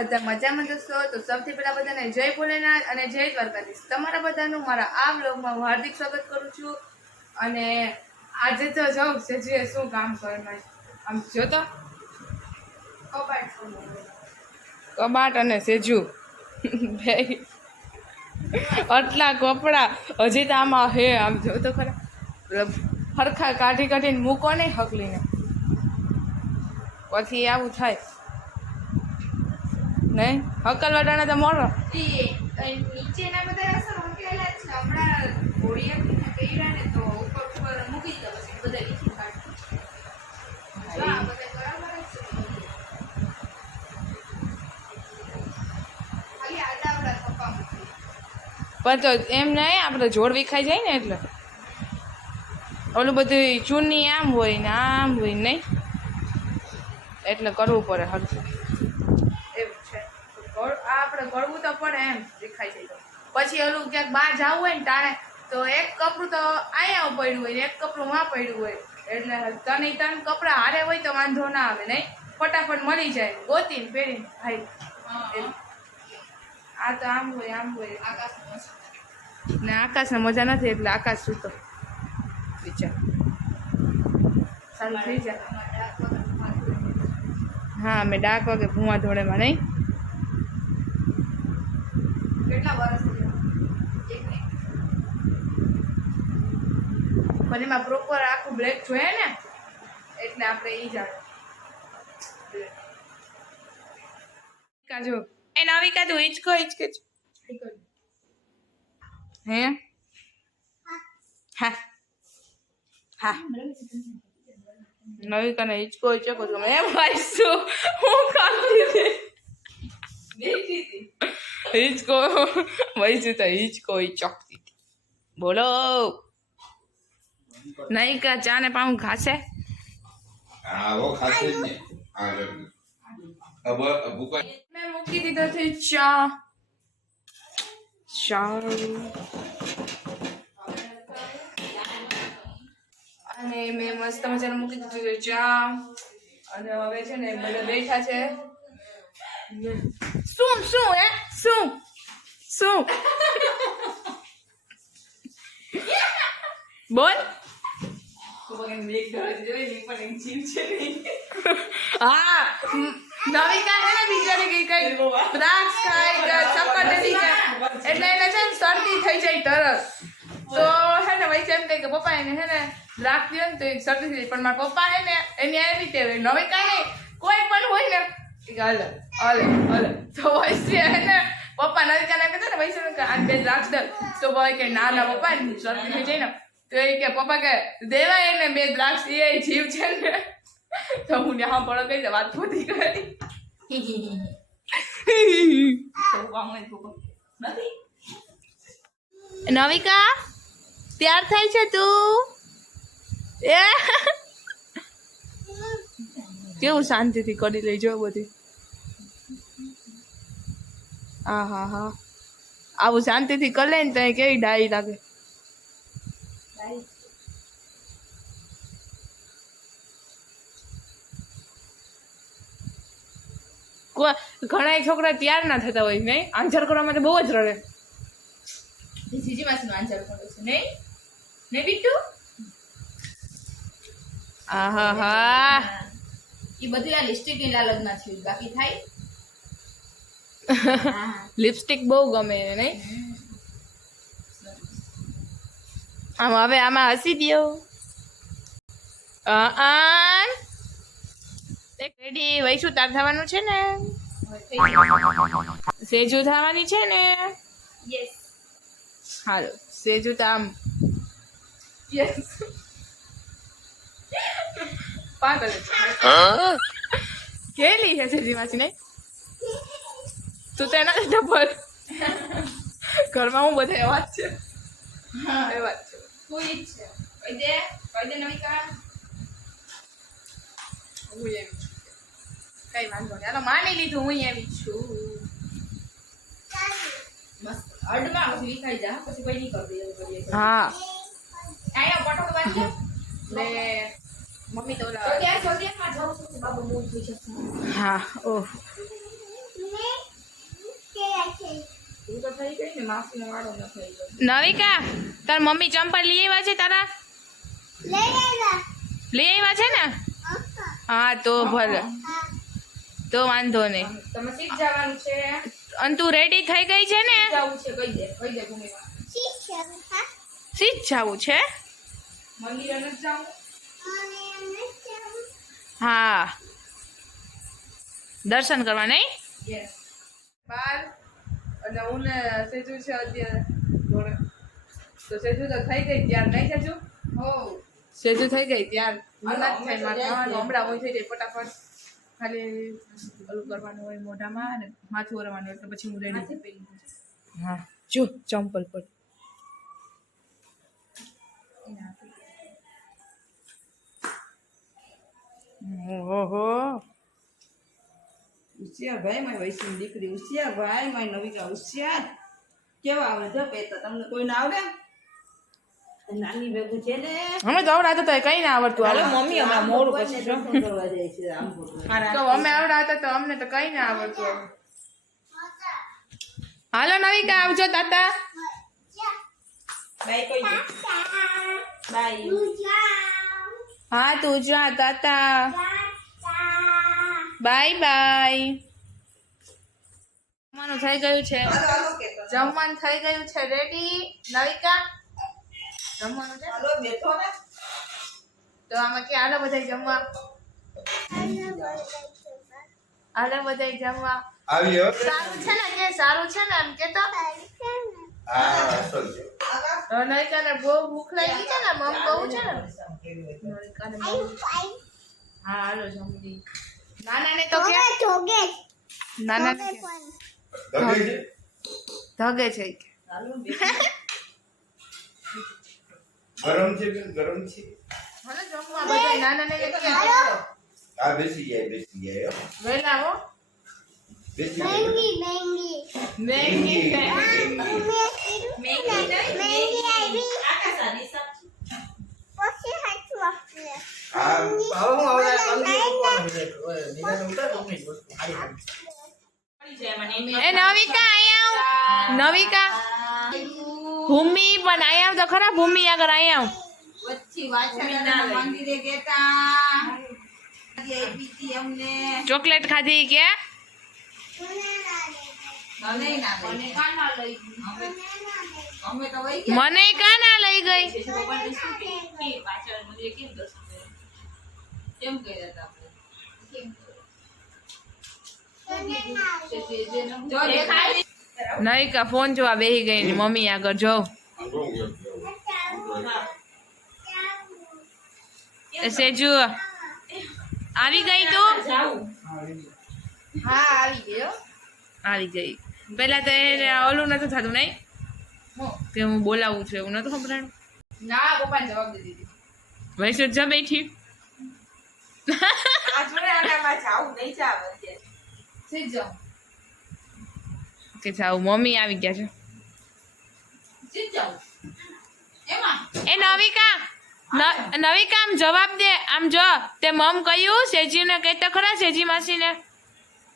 બધા મજામાં જશો? તો સૌથી પહેલા બધાને જય ભોલેનાથ અને જય દ્વારકાધીશ. તમારા બધાનું મારા આ બ્લોગમાં હું હાર્દિક સ્વાગત કરું છું. અને આજે તો જાઉં સેજુએ શું કામ કરે, આમ જો તો કબાટ અને સેજુ આટલા કપડા હજી તો આમાં હે, આમ જો તો ખરા હરખા કાઢીને મૂકો નહીં હકલીને, પછી આવું થાય નહીં. હકલવાટાને તો મોડો નીચેના બધા અસર મૂકેલા છે. હમણાં ઘોડિયા પહેર્યા ને તો ઉપર મૂકી દીધા, પછી બધા નીચે કાઢી. પણ તો એમ નહીં, આપણે જોડ વિખાઈ જાય ને એટલે ઓલું બધું ચૂની આમ હોય ને આમ હોય નહીં, એટલે કરવું પડે હરખું. એવું છે, આપણે કરવું તો પડે, એમ વિખાઈ જાય. પછી ઓલું ક્યાંક બહાર જવું હોય ને તાણે તો એક કપડું તો અહીંયા પડ્યું હોય ને એક કપડું માં પડ્યું હોય, એટલે ત્રણ કપડા હારે હોય તો વાંધો ના આવે નહીં, ફટાફટ મળી જાય ગોતીને પહેરીને. ભાઈ આ તો આમ હોય આમ હોય. આકાશ ને આકાશને મજા નથી એટલે આકાશ શું તો વિચાર સારું થઈ જાય. હા, મેં ડાક વાગે ભૂવા ધોળેમાં નહીં. કેટલા વર્ષ પણ એમાં પ્રોપર આખું બ્લેક જોઈએ ને, એટલે આપણે એ જાણે. કાજુ એ નવી કાજુ હિચકો હે હા હા નવી કાને હિચકો હિચકો તમે એમ વાઈશું હું કાપી હતી હિચકો વાઈશું તો હિચકો હિચકતી હતી. બોલો નહીં કા ચા ને પાઉં ખાશે? હા વો ખાશે જ ને. મેં મૂકી દીધો છે ચા. અને મેં મસ્ત મજાનું મૂકી દીધું છે ચા. અને હવે છે ને બધા બેઠા છે. શું બોલ. હા, નવિકા હે ને બિચારી કઈ દ્રાક્ષ ખાય શક્કર નથી ખાય એટલે એને છે ને શરદી થઈ જાય તરત. તો હે ને વૈસે એમ કહે કે પપ્પા એને હે ને દ્રાક્ષ દો ને તો શરદી થઈ જાય. પણ મારા પપ્પા હે ને એની આવી રીતે નવિકા નહીં કોઈ પણ હોય ને હલે તો વૈસે હે ને પપ્પા નવિકાને કહેતા ને વૈસે આ બે દ્રાક્ષ દે તો ભાઈ કે ના પપ્પા શરદી થઈ જાય ને તો એ કે પપ્પા કે દેવાય એને બે દ્રાક્ષ એ જીવ છે ને. તો હું ને હા પડો કઈ વાત પૂરી કરી. નવિકા તૈયાર થાય છે તું? એ કેવું શાંતિથી કરી લેજો બધી. હા આવું શાંતિથી કરી લે ને તો કેવી ડાઈ લાગે. ઘણા છોકરા તૈયાર ના થતા હોય નહીં, આન્સર કરવા માટે બહુ જ રડે. સીજી માસીનો આન્સર કરો છે નહીં બીટુ? આહા એ બધું આ લિપસ્ટિક ની લાલચમાં છે, બાકી થાય. લિપસ્ટિક બહુ ગમે નહીં. આમ હવે આમાં હસી દો. રેડી વૈશું તાર થવાનું છે ને, સેજુ થવાની છે ને. યસ હાલો સેજુ તો આમ યસ પાગલ કેલી છે સેજી માસી નહીં તું તો એના ડબલ ઘરમાં હું બધા એવા જ છે. એવા જ છે કોઈ જ છે. કહી દે નવિકા હું એવી છું. કઈ વાંધો નહીં, હાલો માની લીધું હું એવી છું. મસ્ત અડમાં પછી વિખાઈ જા પછી કોઈ નહીં કરી દે. હા આયા પટોળ બાંધજો ને મમ્મી તો ઓલા સોડિયમમાં જાઉં છું બાબુ મૂળ થઈ જશે. હા ઓહ તું તો થઈ ગઈ ને માસીનો વાળો ન થઈ ગયો. નવિકા તાર મમ્મી ચંપલ લઈ આવ્યા છે તારા લઈ આવ્યા છે ને હા તો ભલે તો વાંધો નહીં તમે શીખ જવાનું છે. અને તું રેડી થઈ ગઈ છે ને જવું છે કહી દે ભૂમિકા. સીધ જવું છે મંદિરે નથી જવું. હા દર્શન કરવા નહીં યસ. બાર અને હું ને સેજુ છે અત્યારે જોડે. તો સેજુ તો થઈ ગઈ ત્યાર નહીં સેજુ? હો સેજુ થઈ ગઈ ત્યાર. હમણાં જ થાય મારે ખાવાનું હમણાં હોય થઈ જાય ફટાફટ. ખાલી ઓલું કરવાનું હોય મોઢામાં અને માથું ઓરવાનું એટલે પછી હું રેડી થઈ. હા જો ચંપલ પર ઓહો હોશિયાર ભાઈ મારી વૈષ્ણવ દીકરી હોશિયાર ભાઈ મારી નવિકા હોશિયાર કેવા આવડે જો પેતા તમને કોઈને આવડે નાની ભેગું છે ને અમે તો આવડાતો તો કઈ ના આવડતું હાલો મમ્મી હમણાં મોડું પછી દર્શન કરવા જાય છે રામપુર તો અમે આવડાતા તો અમને તો કઈ ના આવડતું. હાલો નવિકા આવજો તાતા બાય કોઈ બાય હા તું જા તાતા બાય બાય જમવાનું થઈ ગયું છે હાલો કે જમવાનું થઈ ગયું છે રેડી. નવિકા જમવાનું છે હાલો બેઠો ને તો આમાં કે હાલો બધા જમવા. હાલો બધા જમવા. આવી હો. સારું છે ને કે સારું છે ને એમ કે તો હા અસલ છે. નવિકાને બહુ ભૂખ લાગી છે ને મમ કહું છે ને નવિકાને બહુ. હા હાલો જમવી. નાનાને તો કે નાનાને કે ગમે છે? ધગે છે કે. હાલો ગરમ છે બેન ગરમ છે. હાલો જમવા બધા નાનાને કે હા બેસી જાય હો. વેલા હો બેસી જાય. મેંગી હા એ નવિકા અહીંયા આવ નવિકા ભૂમિ પણ અહીંયા આવ તો ખરા ભૂમિ આગળ અહીંયા આવ વચ્ચી વાછરડા મંદિરે ગેતા પીતી અમને ચોકલેટ ખાધી કે મને ના અને કાના લઈ અમે તો વઈ મને કાના લઈ ગઈ ભગવાનની સ્તુતિ કે પાછળ મંદિરે કેમ દર્શન કર્યા? કેમ કર્યા હતા આપણે જો દેખાય નવિકા ફોન જોવા બેહી ગઈ ની મમ્મી આગળ જો સેજુ આવી ગઈ તું હા આવી ગયો. આવી ગઈ પેલા તો એને ઓલું નતું થતું નહીં કે હું બોલાવું છું એવું નતું સંભળાયું ના પપ્પાને જવાબ દે દીધી. વૈષ્ણવ જા બેઠી આ જોડે આનામાં જાવું નહીં જાવ અત્યારે સીધ જાઓ કે જાવ મમ્મી આવી ગયા છે સીધ જાઓ એમાં એ નવિકા નવિકા આમ જવાબ દે આમ જો તે મમ કહ્યું સેજીને કઈ તો ખરા સેજી માસીને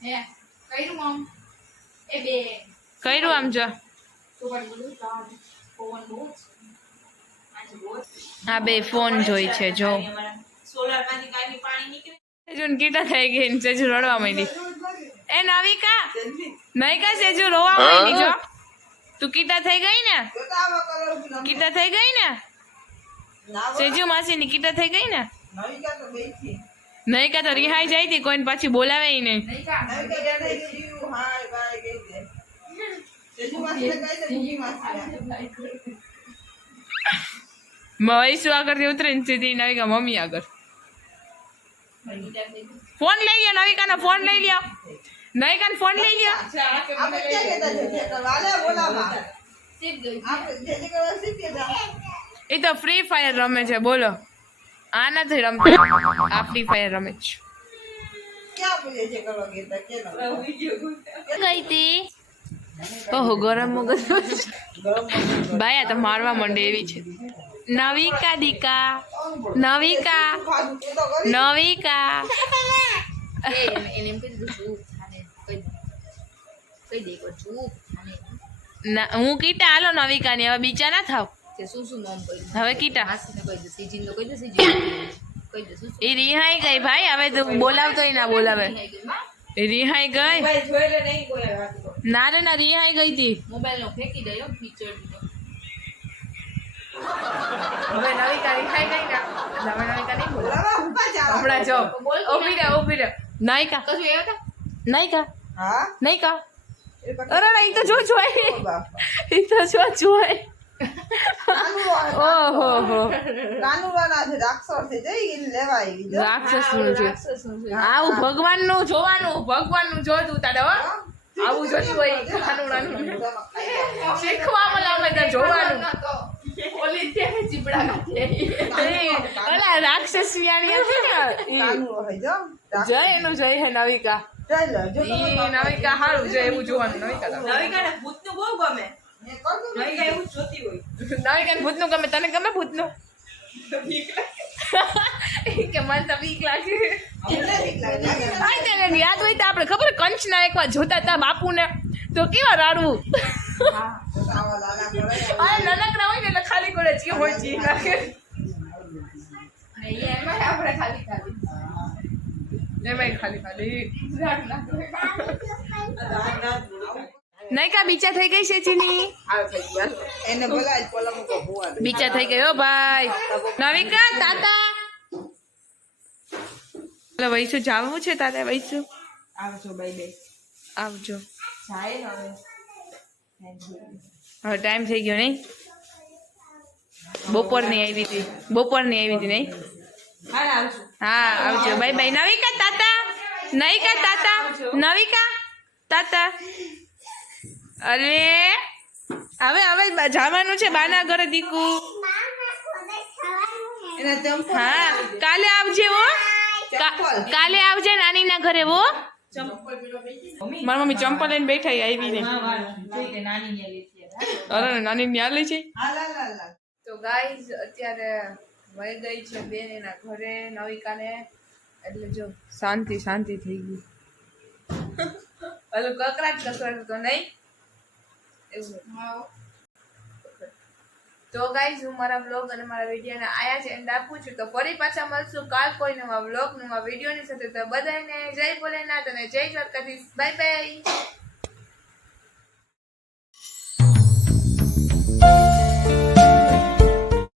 હે કર્યું મમ એ બે કર્યું આમ જો તો પણ બધું તાજ પવન બહુ જ આજે બહુ આ બે ફોન જોઈ છે જો સોલાર માંથી કાઢી પાણી નીકળે સેજુ કીટા થઈ ગઈ ને સેજુ રડવા માંડી એ નવિકા નવિકા સેજુ રોવા માંડી જો તું કીટા થઈ ગઈ ને કીટા થઈ ગઈ ને સેજુ માસીની કીટા થઈ ગઈ ને નવિકા તો બેઠી નવિકા તો રિહાઈ જાય હતી કોઈને પાછી બોલાવે નહીં નહીં કા નવિકા બેઠી જીવ હાય બાય કહી દે તેજી માસીને કહી દે તેજી માસીને વૈસુ આગળથી ઉતરીને સીધી નવિકા મમ્મી આગળ ફોન લઈ લ્યો નવિકાનો ફોન લઈ લ્યો નવિકાનો ફોન લઈ લ્યો આપણે ક્યાં કહેતા છે જે વાલે બોલાવા સીધ ગઈ આપણે જે કરવા શીખે જા એ તો ફ્રી ફાયર રમે છે બોલો આ નથી રમતા આ ફ્રી ફાયર રમે છે ક્યાં બોલે જે કરવા કહેતા કેનો ગઈ તી ઓહો ગરમ મગજ બાયા તો મારવા માંડે એવી છે નવિકા દીકા નવિકા ખાધું કે તો કરી નવિકા એને એમ કહી દીધું શું થાને કહી કહી દે એકવાર ચૂપ અને ના હું કીટા હાલો નવિકાની હવે બીજા ના થાવ તે શું શું નામ કહી હવે કીટા માસીને કહી દે સીજીને તો કહી દે સીજી કહી દે શું એ રિહાઈ ગઈ ભાઈ હવે તું બોલાવતોય ના બોલાવે એ રિહાઈ ગઈ મોબાઈલ જોઈ લે નહીં કોઈ વાત કરો. ના રે ના રિહાઈ ગઈ હતી મોબાઈલ નો ફેંકી દે ફીચર હવે નવિકા રિહાઈ ગઈ ને એટલે હવે નવિકા નહીં બોલે બોલાવા હું કા જાવા? હમણાં જો ઊભી રહે નાયકા કશું આવ્યો હતા નાયકા હા નાયકા એ તો અરે ના ઈ તો જો જોય બાપા. ઈ તો જો જોય કાનુડો ઓહો હો કાનુડાના છે રાક્ષસ છે જઈ ગઈ લેવા આવી જો. રાક્ષસનું છે આવું ભગવાનનું જોવાનું ભગવાનનું જોતું તારે હો આવું જોતું હોય કાનુડાનું શીખવા મળે અમે તો જોવાનું ઓલી ત્યાં ચીપડા કાઢે ઓલા રાક્ષસ વિયાણી હતી ને ઈ કાનુડો હોય જો જય એનું જય હે નવિકા ચાલ જો ઈ નવિકા હારું છે એવું જોવાનું નવિકા તો. નવિકાને ભૂતનું બહુ ગમે મેં કહું નવિકા એવું જ જોતી હોય નવિકાને ભૂતનું ગમે તને ગમે ભૂતનું ઈ કે મને તો બીક લાગે અમને બીક લાગે લાગે ને? આઈ તને યાદ હોય તો આપણે ખબર કંચના એકવાર જોતા હતા બાપુને તો કેવા રાડવું હા તો આવા લાલા કરે આ નાનકડા હોય ને એટલે ખાલી કરે છે હોય છે નાખે અને એમાં આપણે ખાલી ખાલી એમાંય ખાલી ખાલી નાયકા બીચા થઈ ગઈ છે ચીની એને બોલા જ પોલા મૂકો ભૂવા દે બીચા થઈ ગયો ભાઈ નવિકા તાતા એટલે વૈસુ જાવું છે તારે વૈસુ આવજો બાય બાય આવજો જાય હવે હવે ટાઈમ થઈ ગયો નહીં બપોરની આવી હતી નહીં હા આવજો હા આવજો બાય બાય નવિકા તાતા નવિકા તાતા નવિકા તાતા અરે હવે જવાનું છે બાના ઘરે દીકુ એના ચંપલ હા કાલે આવજે હો કાલે આવજે નાની ના ઘરે હો મારી મમ્મી ચંપલ લઈને બેઠા આવી ને અરે નાની ન્યા લે છે હા લા લા લા તો ગાઈઝ અત્યારે વહી ગઈ છે બેન એના ઘરે નવિકાને એટલે જો શાંતિ શાંતિ થઈ ગઈ ઓલું કકરાટ તો નહીં એવું તો ગાઈઝ હું મારા વ્લોગ અને મારા વિડીયોને આયા છે એન્ડ આપું છું તો ફરી પાછા મળશું કાલ કોઈ નવા વ્લોગ નવા વિડીયોની સાથે તો બધાને જય ભોલેનાથ અને જય દ્વારકાધીશ બાય બાય